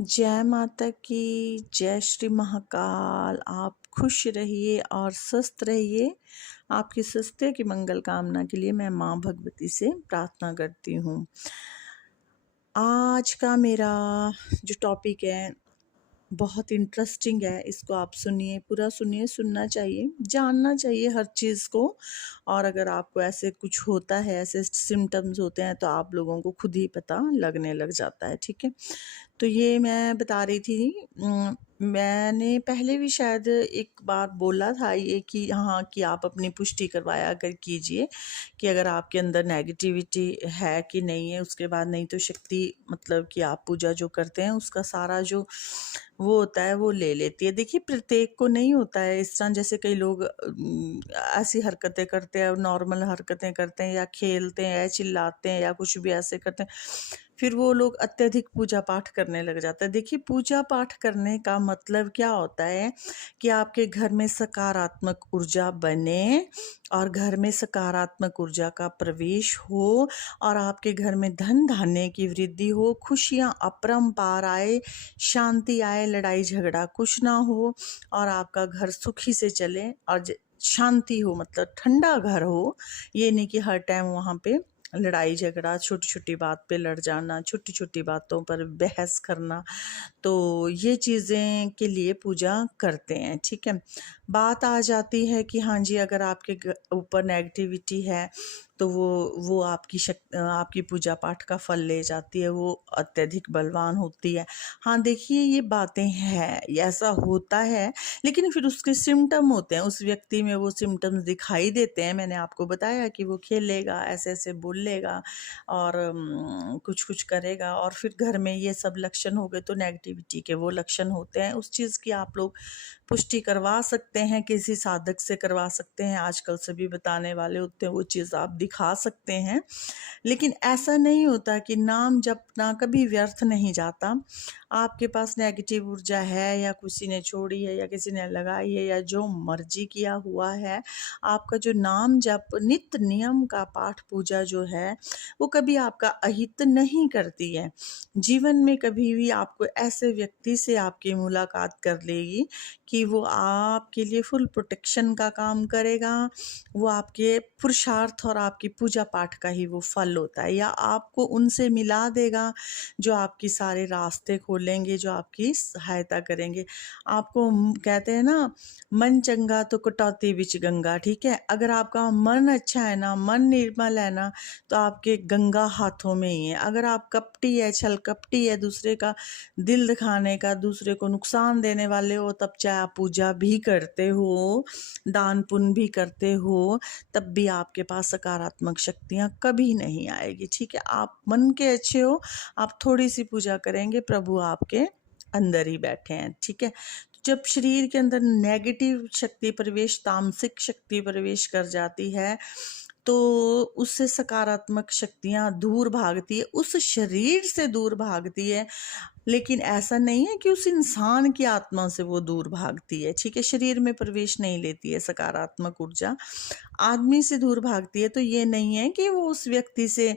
जय माता की जय श्री महाकाल। आप खुश रहिए और स्वस्थ रहिए। आपके स्वास्थ्य की मंगल कामना के लिए मैं माँ भगवती से प्रार्थना करती हूँ। आज का मेरा जो टॉपिक है बहुत इंटरेस्टिंग है। इसको आप सुनिए, पूरा सुनिए, सुनना चाहिए, जानना चाहिए हर चीज़ को। और अगर आपको ऐसे कुछ होता है, ऐसे सिम्टम्स होते हैं, तो आप लोगों को खुद ही पता लगने लग जाता है। ठीक है, तो ये मैं बता रही थी। मैंने पहले भी शायद एक बार बोला था ये कि हाँ, कि आप अपनी पुष्टि करवाया कर कीजिए कि अगर आपके अंदर नेगेटिविटी है कि नहीं है। उसके बाद नहीं तो शक्ति, मतलब कि आप पूजा जो करते हैं उसका सारा जो वो होता है वो ले लेती है। देखिए, प्रत्येक को नहीं होता है इस तरह। जैसे कई लोग ऐसी हरकतें करते हैं, नॉर्मल हरकतें करते हैं, या खेलते हैं, या चिल्लाते हैं, या कुछ भी ऐसे करते हैं, फिर वो लोग अत्यधिक पूजा पाठ करने लग जाता है। देखिए, पूजा पाठ करने का मतलब क्या होता है कि आपके घर में सकारात्मक ऊर्जा बने और घर में सकारात्मक ऊर्जा का प्रवेश हो, और आपके घर में धन धान्य की वृद्धि हो, खुशियाँ अपरंपार आए, शांति आए, लड़ाई झगड़ा कुछ ना हो, और आपका घर सुखी से चले और शांति हो, मतलब ठंडा घर हो। ये नहीं कि हर टाइम वहाँ पे लड़ाई झगड़ा, छोटी छोटी बात पे लड़ जाना, छोटी छोटी बातों पर बहस करना। तो ये चीज़ें के लिए पूजा करते हैं। ठीक है, बात आ जाती है कि हाँ जी, अगर आपके ऊपर नेगेटिविटी है तो वो आपकी पूजा पाठ का फल ले जाती है, वो अत्यधिक बलवान होती है। हाँ, देखिए, ये बातें हैं, ये ऐसा होता है, लेकिन फिर उसके सिम्टम होते हैं। उस व्यक्ति में वो सिम्टम्स दिखाई देते हैं। मैंने आपको बताया कि वो खेलेगा, ऐसे ऐसे बोलेगा और कुछ कुछ करेगा, और फिर घर में ये सब लक्षण हो गए तो नेगेटिविटी के वो लक्षण होते हैं। उस चीज़ की आप लोग पुष्टि करवा सकते हैं, किसी साधक से करवा सकते हैं। आजकल सभी बताने वाले होते हैं, वो चीज़ आप दिखा सकते हैं। लेकिन ऐसा नहीं होता कि नाम जपना कभी व्यर्थ नहीं जाता। आपके पास नेगेटिव ऊर्जा है, या किसी ने छोड़ी है, या किसी ने लगाई है, या जो मर्जी किया हुआ है, आपका जो नाम जप, नित्य नियम का पाठ पूजा जो है, वो कभी आपका अहित नहीं करती है। जीवन में कभी भी आपको ऐसे व्यक्ति से आपकी मुलाकात कर लेगी कि वो आपके लिए फुल प्रोटेक्शन का काम करेगा। वो आपके पुरुषार्थ और आपकी पूजा पाठ का ही वो फल होता है, या आपको उनसे मिला देगा जो आपकी सारे रास्ते खोलेंगे, जो आपकी सहायता करेंगे। आपको कहते हैं ना, मन चंगा तो कटौती बिच गंगा। ठीक है, अगर आपका मन अच्छा है ना, मन निर्मल है ना, तो आपके गंगा हाथों में ही है। अगर आप कपटी है, छल कपटी है, दूसरे का दिल दिखाने का, दूसरे को नुकसान देने वाले हो, तब चाहे आप पूजा भी करते हो, दान पुण्य भी करते हो, तब भी आपके पास सकारात्मक शक्तियाँ कभी नहीं आएगी। ठीक है, आप मन के अच्छे हो, आप थोड़ी सी पूजा करेंगे, प्रभु आपके अंदर ही बैठे हैं। ठीक है, जब शरीर के अंदर नेगेटिव शक्ति प्रवेश, तामसिक शक्ति प्रवेश कर जाती है, तो उससे सकारात्मक शक्तियाँ दूर भागती है, उस शरीर से दूर भागती है। लेकिन ऐसा नहीं है कि उस इंसान की आत्मा से वो दूर भागती है। ठीक है, शरीर में प्रवेश नहीं लेती है सकारात्मक ऊर्जा, आदमी से दूर भागती है। तो ये नहीं है कि वो उस व्यक्ति से,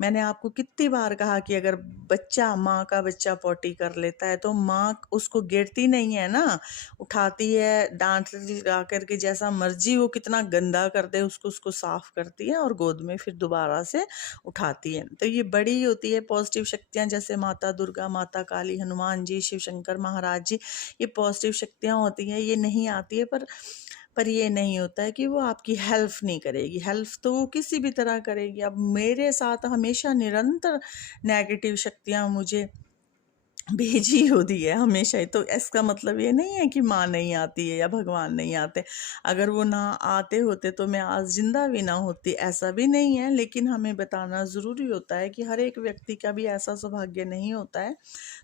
मैंने आपको कितनी बार कहा कि अगर बच्चा, माँ का बच्चा पॉटी कर लेता है तो माँ उसको गिरती नहीं है ना, उठाती है, डांट लगा करके, जैसा मर्जी वो कितना गंदा कर दे उसको उसको साफ करती है और गोद में फिर दोबारा से उठाती है। तो ये बड़ी होती है पॉजिटिव शक्तियाँ, जैसे माता दुर्गा, माता काली, हनुमान जी, शिव शंकर महाराज जी, ये पॉजिटिव शक्तियाँ होती हैं। ये नहीं आती है, पर ये नहीं होता है कि वो आपकी हेल्प नहीं करेगी। हेल्प तो वो किसी भी तरह करेगी। अब मेरे साथ हमेशा निरंतर नेगेटिव शक्तियाँ मुझे भेजी होती है हमेशा ही। तो इसका मतलब ये नहीं है कि माँ नहीं आती है या भगवान नहीं आते। अगर वो ना आते होते तो मैं आज जिंदा भी ना होती, ऐसा भी नहीं है। लेकिन हमें बताना ज़रूरी होता है कि हर एक व्यक्ति का भी ऐसा सौभाग्य नहीं होता है,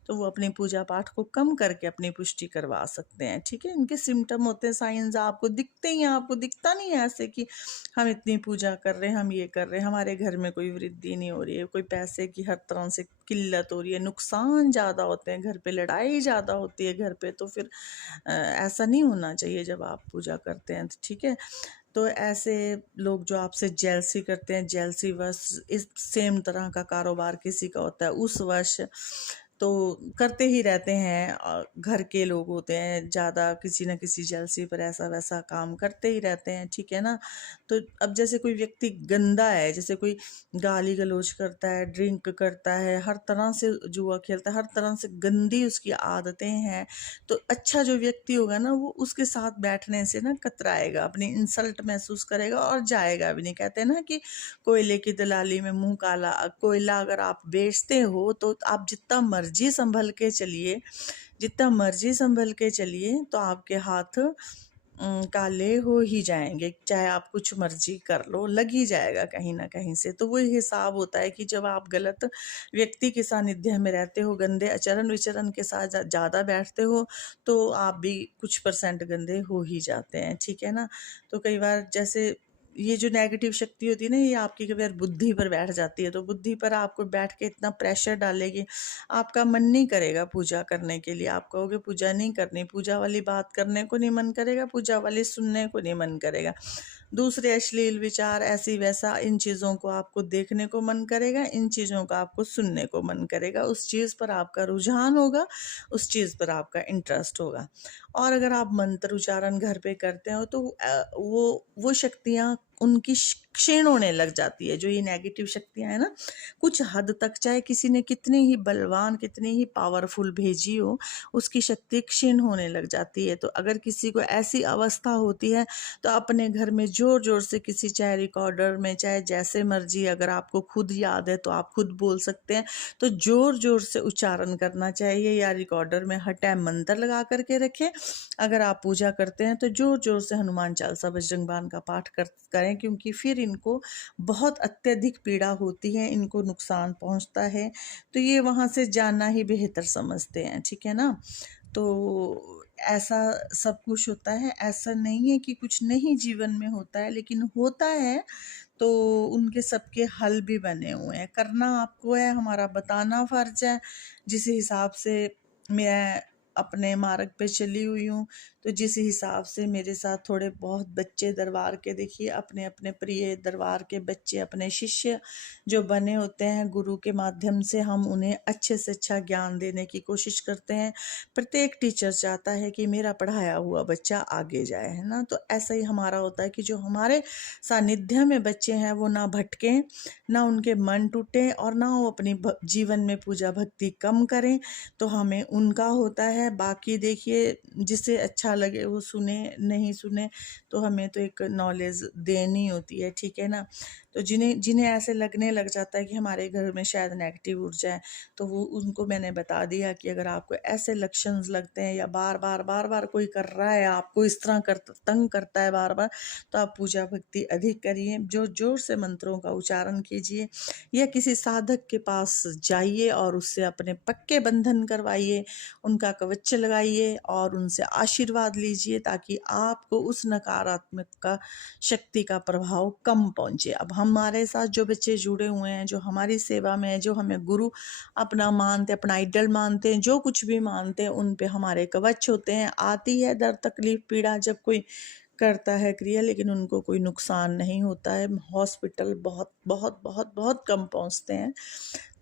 तो वो अपनी पूजा पाठ को कम करके अपनी पुष्टि करवा सकते हैं। ठीक है, इनके सिम्टम होते हैं, साइंस आपको दिखते ही हैं। आपको दिखता नहीं है ऐसे कि हम इतनी पूजा कर रहे हैं, हम ये कर रहे हैं, हमारे घर में कोई वृद्धि नहीं हो रही है, कोई पैसे की हर तरह से किल्लत हो रही है, नुकसान ज़्यादा होते हैं घर पे, लड़ाई ज़्यादा होती है घर पे। तो फिर ऐसा नहीं होना चाहिए जब आप पूजा करते हैं। तो ठीक है, तो ऐसे लोग जो आपसे जेलसी करते हैं, जेलसी वश, इस सेम तरह का कारोबार किसी का होता है उस वश, तो करते ही रहते हैं। घर के लोग होते हैं ज़्यादा किसी न किसी जेलसी पर ऐसा वैसा काम करते ही रहते हैं, ठीक है ना। तो अब जैसे कोई व्यक्ति गंदा है, जैसे कोई गाली गलौज करता है, ड्रिंक करता है, हर तरह से जुआ खेलता है, हर तरह से गंदी उसकी आदतें हैं, तो अच्छा जो व्यक्ति होगा ना वो उसके साथ बैठने से ना कतराएगा, अपनी इंसल्ट महसूस करेगा और जाएगा भी नहीं। कहते हैं ना कि कोयले की दलाली में मुंह काला। कोयला अगर आप बेचते हो तो आप जितना मर्जी संभल के चलिए, जितना मर्जी संभल के चलिए, तो आपके हाथ काले हो ही जाएंगे, चाहे आप कुछ मर्जी कर लो, लग ही जाएगा कहीं ना कहीं से। तो वही हिसाब होता है कि जब आप गलत व्यक्ति के सानिध्य में रहते हो, गंदे आचरण विचरण के साथ ज़्यादा बैठते हो, तो आप भी कुछ परसेंट गंदे हो ही जाते हैं, ठीक है ना। तो कई बार जैसे ये जो नेगेटिव शक्ति होती है ना, ये आपकी कई बार बुद्धि पर बैठ जाती है, तो बुद्धि पर आपको बैठ के इतना प्रेशर डालेगी, आपका मन नहीं करेगा पूजा करने के लिए। आप कहोगे पूजा नहीं करनी, पूजा वाली बात करने को नहीं मन करेगा, पूजा वाली सुनने को नहीं मन करेगा। दूसरे अश्लील विचार ऐसी वैसा, इन चीज़ों को आपको देखने को मन करेगा, इन चीज़ों का आपको सुनने को मन करेगा, उस चीज़ पर आपका रुझान होगा, उस चीज़ पर आपका इंटरेस्ट होगा। और अगर आप मंत्र उच्चारण घर पे करते हो तो वो शक्तियाँ उनकी क्षीण होने लग जाती है। जो ये नेगेटिव शक्तियाँ हैं ना, कुछ हद तक चाहे किसी ने कितनी ही बलवान, कितनी ही पावरफुल भेजी हो, उसकी शक्ति क्षीण होने लग जाती है। तो अगर किसी को ऐसी अवस्था होती है तो अपने घर में जोर जोर से किसी, चाहे रिकॉर्डर में, चाहे जैसे मर्जी, अगर आपको खुद याद है तो आप खुद बोल सकते हैं, तो जोर जोर से उच्चारण करना चाहिए, या रिकॉर्डर में हर टाइम मंत्र लगा करके रखें। अगर आप पूजा करते हैं तो जोर जोर से हनुमान चालीसा, बजरंग बाण का पाठ करें, क्योंकि फिर इनको बहुत अत्यधिक पीड़ा होती है, इनको नुकसान पहुंचता है। तो ये वहां से जाना ही बेहतर समझते हैं, ठीक है ना। तो ऐसा सब कुछ होता है, ऐसा नहीं है कि कुछ नहीं जीवन में होता है, लेकिन होता है तो उनके सबके हल भी बने हुए हैं। करना आपको है, हमारा बताना फर्ज है। जिस हिसाब से मैं अपने मार्ग पे चली हुई हूँ, तो जिस हिसाब से मेरे साथ थोड़े बहुत बच्चे दरबार के, देखिए अपने अपने प्रिय दरबार के बच्चे, अपने शिष्य जो बने होते हैं, गुरु के माध्यम से हम उन्हें अच्छे से अच्छा ज्ञान देने की कोशिश करते हैं। प्रत्येक टीचर चाहता है कि मेरा पढ़ाया हुआ बच्चा आगे जाए, है ना। तो ऐसा ही हमारा होता है कि जो हमारे सानिध्य में बच्चे हैं वो ना भटकें, ना उनके मन टूटे, और ना वो अपनी जीवन में पूजा भक्ति कम करें। तो हमें उनका होता है। बाकी देखिए, जिसे अच्छा लगे वो सुने, नहीं सुने, तो हमें तो एक नॉलेज देनी होती है, ठीक है ना। तो जिन्हें जिन्हें ऐसे लगने लग जाता है कि हमारे घर में शायद नेगेटिव ऊर्जा है, तो वो उनको मैंने बता दिया कि अगर आपको ऐसे लक्षण लगते हैं, या बार बार कोई कर रहा है आपको इस तरह तंग करता है बार बार, तो आप पूजा भक्ति अधिक करिए, जोर जोर से मंत्रों का उच्चारण कीजिए, या किसी साधक के पास जाइए और उससे अपने पक्के बंधन करवाइए, उनका कवच लगाइए और उनसे आशीर्वाद लीजिए, ताकि आपको उस नकारात्मक का शक्ति का प्रभाव कम पहुंचे। अब हमारे साथ जो बच्चे जुड़े हुए हैं, जो हमारी सेवा में है, जो हमें गुरु अपना मानते, अपना आइडल मानते हैं, जो कुछ भी मानते हैं, उन पे हमारे कवच होते हैं। आती है दर्द, तकलीफ, पीड़ा जब कोई करता है क्रिया, लेकिन उनको कोई नुकसान नहीं होता है। हॉस्पिटल बहुत बहुत बहुत बहुत कम पहुंचते हैं।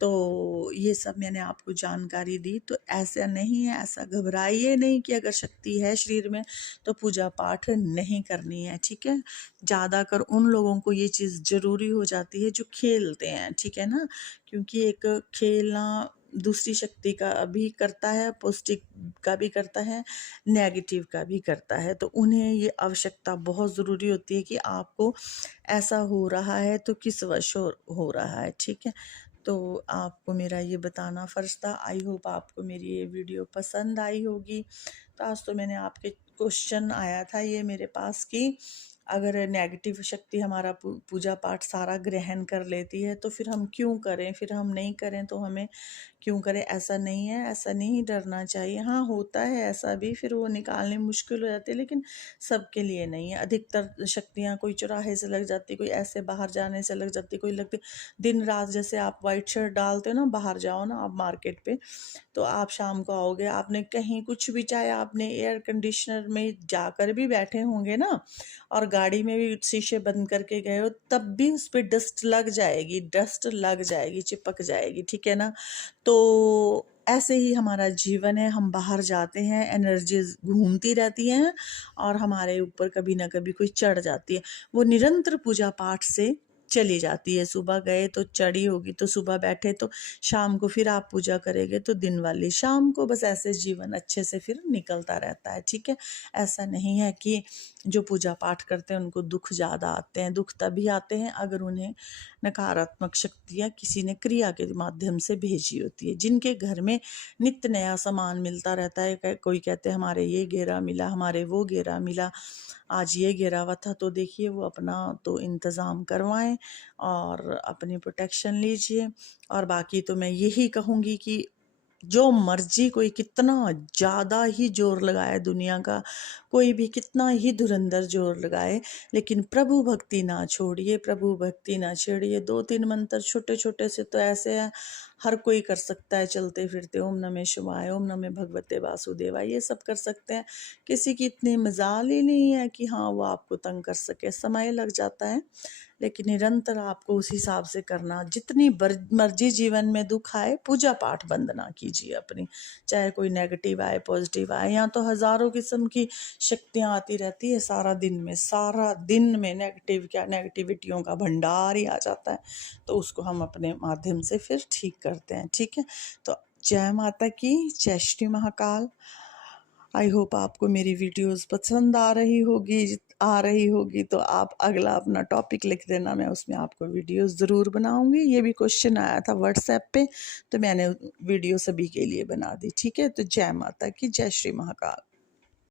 तो ये सब मैंने आपको जानकारी दी। तो ऐसा नहीं है, ऐसा घबराइए नहीं कि अगर शक्ति है शरीर में तो पूजा पाठ नहीं करनी है, ठीक है। ज़्यादा कर उन लोगों को ये चीज़ ज़रूरी हो जाती है जो खेलते हैं, ठीक है ना। क्योंकि एक खेलना दूसरी शक्ति का भी करता है, पौष्टिक का भी करता है, नेगेटिव का भी करता है। तो उन्हें ये आवश्यकता बहुत ज़रूरी होती है कि आपको ऐसा हो रहा है तो किस वश हो रहा है, ठीक है। तो आपको मेरा ये बताना फ़र्ज़ था। आई होप आपको मेरी ये वीडियो पसंद आई होगी। तो आज तो मैंने आपके क्वेश्चन आया था ये मेरे पास कि अगर नेगेटिव शक्ति हमारा पूजा पाठ सारा ग्रहण कर लेती है तो फिर हम क्यों करें, फिर हम नहीं करें तो हमें क्यों करें। ऐसा नहीं है, ऐसा नहीं डरना चाहिए। हाँ, होता है ऐसा भी, फिर वो निकालने मुश्किल हो जाती है, लेकिन सबके लिए नहीं है। अधिकतर शक्तियाँ कोई चौराहे से लग जाती, कोई ऐसे बाहर जाने से लग जाती, कोई लगती दिन रात। जैसे आप वाइट शर्ट डालते हो ना, बाहर जाओ ना आप मार्केट पे, तो आप शाम को आओगे, आपने कहीं कुछ भी, चाहे आपने एयर कंडीशनर में जाकर भी बैठे होंगे ना, और गाड़ी में भी शीशे बंद करके गए हो, तब भी उस पर डस्ट लग जाएगी, डस्ट लग जाएगी, चिपक जाएगी, ठीक है ना। तो ऐसे ही हमारा जीवन है, हम बाहर जाते हैं, एनर्जीज घूमती रहती हैं और हमारे ऊपर कभी ना कभी कोई चढ़ जाती है। वो निरंतर पूजा पाठ से चली जाती है। सुबह गए तो चढ़ी होगी, तो सुबह बैठे तो शाम को फिर आप पूजा करेंगे तो दिन वाली शाम को, बस ऐसे जीवन अच्छे से फिर निकलता रहता है। ठीक है, ऐसा नहीं है कि जो पूजा पाठ करते हैं उनको दुख ज़्यादा आते हैं। दुख तभी आते हैं अगर उन्हें नकारात्मक शक्तियाँ किसी ने क्रिया के माध्यम से भेजी होती है। जिनके घर में नित्य नया सामान मिलता रहता है, कोई कहते हैं हमारे ये घेरा मिला, हमारे वो घेरा मिला, आज ये गिरा हुआ था, तो देखिए वो अपना तो इंतज़ाम करवाएं और अपनी प्रोटेक्शन लीजिए। और बाकी तो मैं यही कहूँगी कि जो मर्जी कोई कितना ज़्यादा ही जोर लगाए, दुनिया का कोई भी कितना ही धुरंधर जोर लगाए, लेकिन प्रभु भक्ति ना छोड़िए, प्रभु भक्ति ना छेड़िए। 2-3 मंत्र छोटे छोटे से तो ऐसे हैं, हर कोई कर सकता है। चलते फिरते ओम नमः शिवाय, ओम नमः भगवते वासुदेवाय, ये सब कर सकते हैं। किसी की इतनी मजाल ही नहीं है कि हाँ वो आपको तंग कर सके। समय लग जाता है, लेकिन निरंतर आपको उस हिसाब से करना। जितनी मर्जी जीवन में दुख आए, पूजा पाठ बंद ना कीजिए अपनी। चाहे कोई नेगेटिव आए पॉजिटिव आए, यहाँ तो हज़ारों किस्म की शक्तियाँ आती रहती है सारा दिन में नेगेटिव क्या नेगेटिविटियों का भंडार ही आ जाता है। तो उसको हम अपने माध्यम से फिर ठीक करते हैं। ठीक है, तो जय माता की, जय श्री महाकाल। आई होप आपको मेरी वीडियोस पसंद आ रही होगी तो आप अगला अपना टॉपिक लिख देना, मैं उसमें आपको वीडियोस ज़रूर बनाऊंगी। ये भी क्वेश्चन आया था व्हाट्सएप पे, तो मैंने वीडियो सभी के लिए बना दी। ठीक है, तो जय माता की, जय श्री महाकाल।